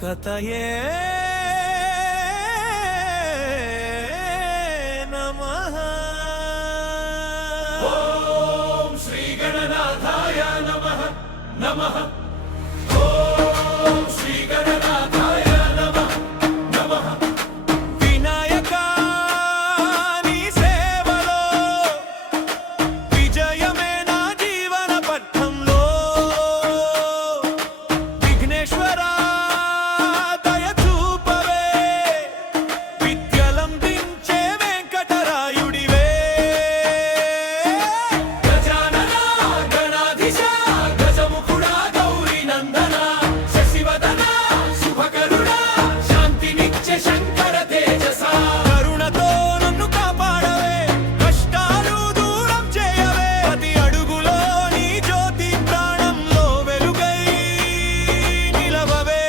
కథయే నమః. ఓం శ్రీ గణనాథాయ నమః నమః. ఓం శ్రీ గణనాథాయ నమః నమః. వినాయకా నీ సేవలో విజయమే నా జీవన పథంలో. విఘ్నేశ్వరా దయ చూపవే, విద్యలందించే వెంకటరాయుడివే. గజానన గణాధీశ గజముఖుడా గౌరీ నందన శశివదన శుభకరుడా శాంతినిచ్చే శంకర తేజస. కరుణతో నన్ను కాపాడవే, కష్టాలు దూరం చేయవే. ప్రతి అడుగులో నీ జ్యోతి ప్రాణంలో వెలుగై నిలవవే.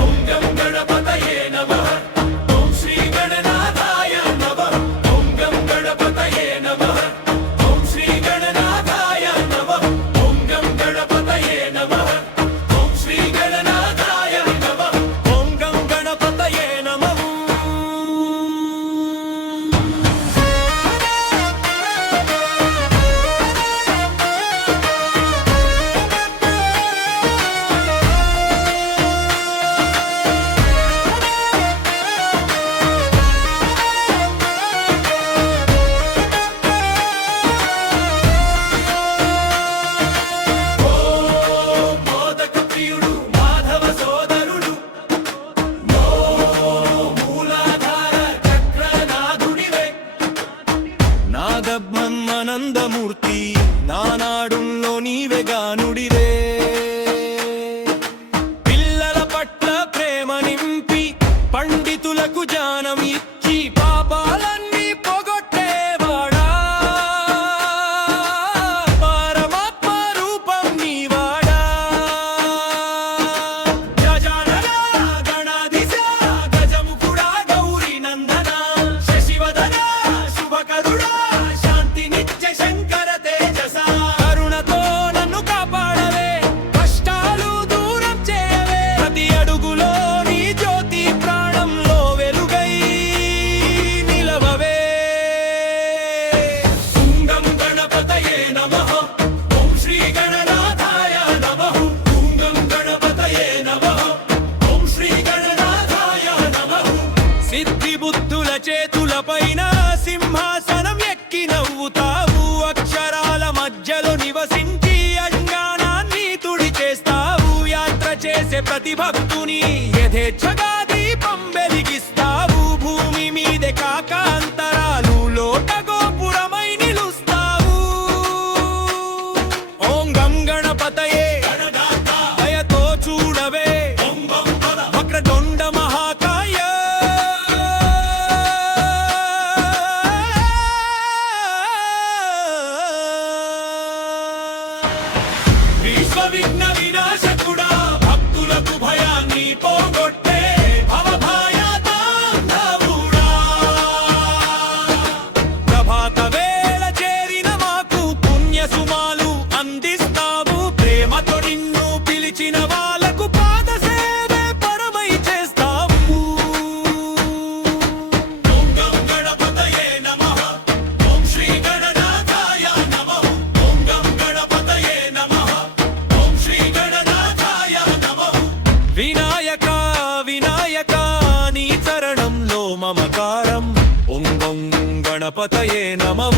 ఓం గం గణపతయే నమః. ఓం శ్రీ గణనాథాయ నమః. ఓం గం గణపతయే నమః. ఓం శ్రీ గణనాథాయ నమః. ఓం గం గణపతయే నమః. ఓం శ్రీ గణనాథాయ నమః. ఓం గం గణపతయే నమః. ఓం మోదక ప్రియుడు మాధవ సోదరుడు. ఓం మూలాధార చక్రనాథుడివే. నాదబ్రహ్మానందమూర్తి నానాడుల్లో నీవే గానుడివే. పిల్లల పట్ల ప్రేమ నింపి పండితులకు జ్ఞానం ఇచ్చి పాపాలన్నీ పోగొట్టేవాడా. పరమాత్మ రూపం నీవాడా. గజానన గణాధీశ గజముఖుడా గౌరీ నందన శశివదన శుభకరుడా శాంతినిచ్చే శంకర తేజస. కరుణతో నన్ను కాపాడవే, కష్టాలు దూరం చేయవే. ప్రతి అడుగులో నీ జ్యోతి ప్రాణంలో వెలుగై నిలవవే. ఓం గం గణపతయే నమః. ఓం శ్రీ గణనాథాయ నమః. ఓం గం గణపతయే నమః. ఓం శ్రీ గణనాథాయ నమః. సిద్ధి బుద్ధుల చేతులపైన సింహాసనం ఎక్కి నవ్వుతావు. అక్షరాల మధ్యలో నివసించి అజ్ఞానాన్ని తుడి చేస్తావు. యాత్ర చేసే ప్రతి భక్తుని యథేచ్ఛగా దీపం వెలిగిస్తావు. భూమి మీదే కాక అంతరాలు లోట గోపురమై నిలుస్తావు. ఓం గం గణపతయే గణనాథ దయతో చూడవే, ఓం బం పద వక్రతుండ మహాకాయ. విశ్వ విఘ్న వినాశకుడా భక్తులకు భయాన్ని పోగొట్టే భవభాయాతాంధవుడా. ప్రభాత వేళ చేరిన మాకు పుణ్య సుమాలు అందిస్తావు. ప్రేమతో నిన్ను పిలిచిన వాళ్ళకు పాద సేవే పరమై చేస్తావు. ఓం గం గణపతయే నమః. ఓం శ్రీ గణనాథాయ నమః. ఓం గం గణపతయే నమః. ఓం శ్రీ గణనాథాయ నమః. వినాయక వినాయక నీ చరణంలో మమకారం. ఓం గం గణపతయే నమః.